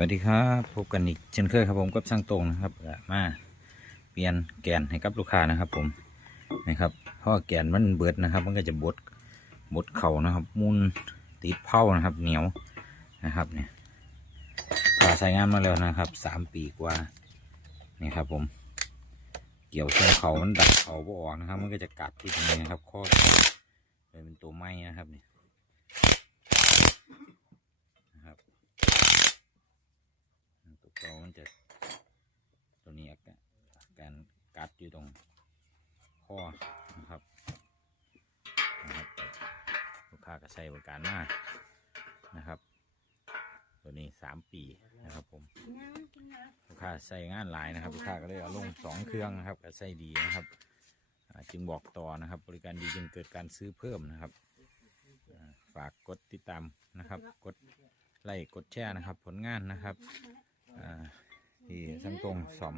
วัสดีครับพบกันอีกเช่นเคยครับผมกับช่างตรงนะครับมาเปลี่ยนแกนให้กับลูกค้านะครับผมนะครับเพราะแกนมันเบิดนะครับ มันก็จะบดบดเข่านะครับ มุนติดเผานะครับ เหนียวนะครับเนี่ยผ่าใช้งานมาแล้วนะครับสามปีกว่านี่ครับผม เกี่ยวเส้นเขามันดัดเขาบ่ออกนะครับ มันก็จะกัดที่ตรงนี้นะครับข้อเลยเป็นตัวไม้นะครับเนี่นะครับ ตัวเก่ามันจะตัวนี้อาการการกัดอยู่ตรงข้อนะครับนะครับลูกค้าก็ใช้บริการมานะครับ ตัวนี้สามปีนะครับผมลูกค้าใช้งานหลายนะครับลูกค้าก็เลยเอาลงสองเครื่องนะครับก็ใช้ดีนะครับจึงบอกต่อนะครับ บริการดีจึงเกิดการซื้อเพิ่มนะครับฝากกดติดตามนะครับ กดไลค์กดแชร์นะครับ ผลงานนะครับ ที่สังตรงสอม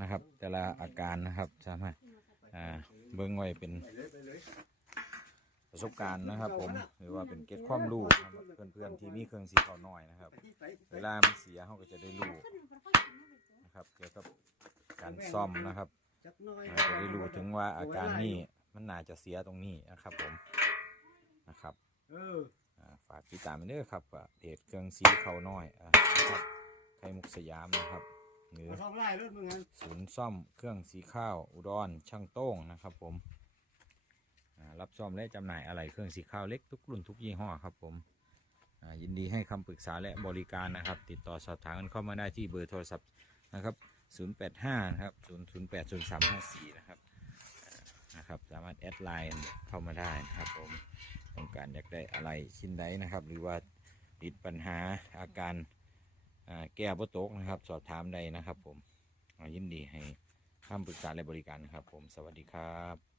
นะครับ แต่ละอาการนะครับสามารถเบิ้งไว้เป็นประสบการณ์นะครับ ผมหรือว่าเป็นเก็ตความรู้เพื่อนๆที่มีเครื่องสีขาวน้อยนะครับ เวลามันเสียเขาก็จะได้รู้นะครับเกี่ยวกับการซ่อมนะครับจะได้รู้ถึงว่าอาการนี้มันน่าจะเสียตรงนี้นะครับผมนะครับฝากติดตามไปเด้อครับเพจเครื่องสีเขาน้อยอ่นะครับ ไข่มุกสยามนะครับหรือมาท่องไล่รถมึงงั้นศูนย์ซ่อมเครื่องสีข้าวอุดรช่างโต้งนะครับผมอ่ารับซ่อมและจำหน่ายอะไหล่เครื่องสีข้าวเล็กทุกรุ่นทุกยี่ห้อครับผมอ่ายินดีให้คำปรึกษาและบริการนะครับ ติดต่อสอบถามกันเข้ามาได้ที่เบอร์โทรศัพท์นะครับ 085 นะครับ 008 0354 นะครับอ่านะครับ สามารถแอดไลน์เข้ามาได้นะครับผมต้องการอยากได้อะไรชิ้นใดนะครับ หรือว่าติดปัญหาอาการอ่า แก้บ่ตกนะครับ สอบถามใดนะครับ ผมยินดีให้คำปรึกษาและบริการนะครับ ผมสวัสดีครับ